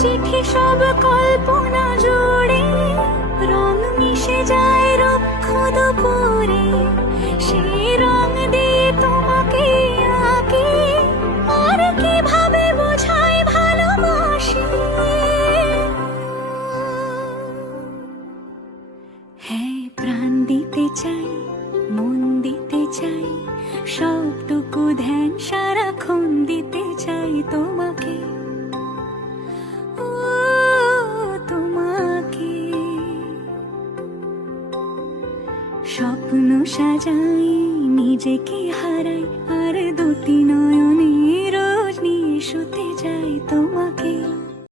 চিঠি সব কল্পনা জুড়ে রং মিশে যায় রুক্ষ দুপুরে, সেই রং দিয়ে তোমাকে আঁকি, আর কিভাবে বোঝাই ভালোবাসি। হ্যাঁ, প্রাণ দিতে চাই, মন দিতে চাই, সবটুকু ধ্যান সারাক্ষণ দিতে চাই তোমাকে, ও তোমাকে। স্বপ্ন সাজাই, নিজেকে হারাই, আর দুটি নয়নে রোজ নিয়ে শুতে যাই তোমাকে।